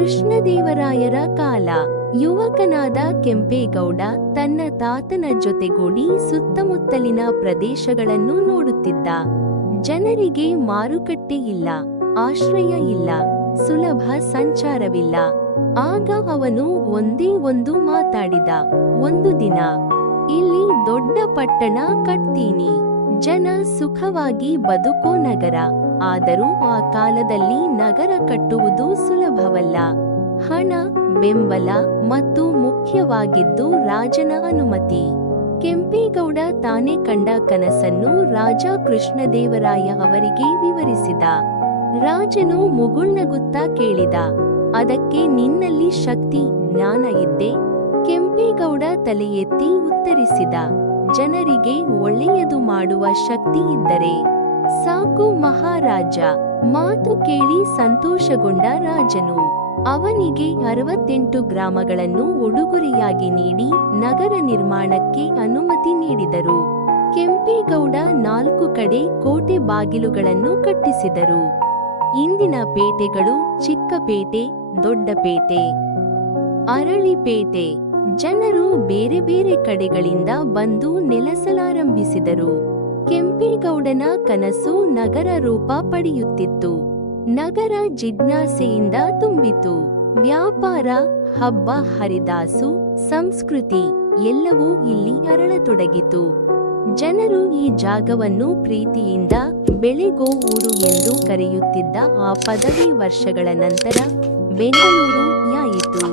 ಕೃಷ್ಣದೇವರಾಯರ ಕಾಲ. ಯುವಕನಾದ ಕೆಂಪೇಗೌಡ ತನ್ನ ತಾತನ ಜೊತೆಗೂಡಿ ಸುತ್ತಮುತ್ತಲಿನ ಪ್ರದೇಶಗಳನ್ನು ನೋಡುತ್ತಿದ್ದ. ಜನರಿಗೆ ಮಾರುಕಟ್ಟೆ ಇಲ್ಲ, ಆಶ್ರಯ ಇಲ್ಲ, ಸುಲಭ ಸಂಚಾರವಿಲ್ಲ. ಆಗ ಅವನು ಒಂದೇ ಒಂದು ಮಾತಾಡಿದ. ಒಂದು ದಿನ ಇಲ್ಲಿ ದೊಡ್ಡ ಪಟ್ಟಣ ಕಟ್ತೀನಿ, ಜನ ಸುಖವಾಗಿ ಬದುಕೋ ನಗರ. ಆದರೂ ಆ ಕಾಲದಲ್ಲಿ ನಗರ ಕಟ್ಟುವುದು ಸುಲಭವಲ್ಲ. ಹಣ, ಬೆಂಬಲ ಮತ್ತು ಮುಖ್ಯವಾಗಿದ್ದು ರಾಜನ ಅನುಮತಿ. ಕೆಂಪೇಗೌಡ ತಾನೇ ಕಂಡ ಕನಸನ್ನು ರಾಜ ಕೃಷ್ಣದೇವರಾಯ ಅವರಿಗೆ ವಿವರಿಸಿದ. ರಾಜನು ಮುಗುಳ್ನಗುತ್ತಾ ಕೇಳಿದ, ಅದಕ್ಕೆ ನಿನ್ನಲ್ಲಿ ಶಕ್ತಿ, ಜ್ಞಾನ ಇದ್ದೆ? ಕೆಂಪೇಗೌಡ ತಲೆ ಎತ್ತಿ ಉತ್ತರಿಸಿದ, ಜನರಿಗೆ ಒಳ್ಳೆಯದು ಮಾಡುವ ಶಕ್ತಿ ಇದ್ದರೆ ಸಾಕು ಮಹಾರಾಜ. ಮಾತು ಕೇಳಿ ಸಂತೋಷಗೊಂಡ ರಾಜನು ಅವನಿಗೆ 68 ಗ್ರಾಮಗಳನ್ನು ಉಡುಗೊರೆಯಾಗಿ ನೀಡಿ ನಗರ ನಿರ್ಮಾಣಕ್ಕೆ ಅನುಮತಿ ನೀಡಿದರು. ಕೆಂಪೇಗೌಡ 4 ಕಡೆ ಕೋಟೆ ಬಾಗಿಲುಗಳನ್ನು ಕಟ್ಟಿಸಿದರು. ಇಂದಿನ ಪೇಟೆಗಳು ಚಿಕ್ಕಪೇಟೆ, ದೊಡ್ಡಪೇಟೆ, ಅರಳಿಪೇಟೆ. ಜನರು ಬೇರೆ ಬೇರೆ ಕಡೆಗಳಿಂದ ಬಂದು ನೆಲೆಸಲಾರಂಭಿಸಿದರು. ಕೆಂಪೇಗೌಡನ ಕನಸು ನಗರ ರೂಪ ಪಡೆಯುತ್ತಿತ್ತು. ನಗರ ಜಿಜ್ಞಾಸೆಯಿಂದ ತುಂಬಿತು. ವ್ಯಾಪಾರ, ಹಬ್ಬ ಹರಿದಾಸು, ಸಂಸ್ಕೃತಿ ಎಲ್ಲವೂ ಇಲ್ಲಿ ಅರಳತೊಡಗಿತು. ಜನರು ಈ ಜಾಗವನ್ನು ಪ್ರೀತಿಯಿಂದ ಬೆಳೆಗೋ ಊರು ಎಂದು ಕರೆಯುತ್ತಿದ್ದ. ಆ ಪದವಿ ವರ್ಷಗಳ ನಂತರ ಬೆಂಗಳೂರು ಯಾಯಿತು.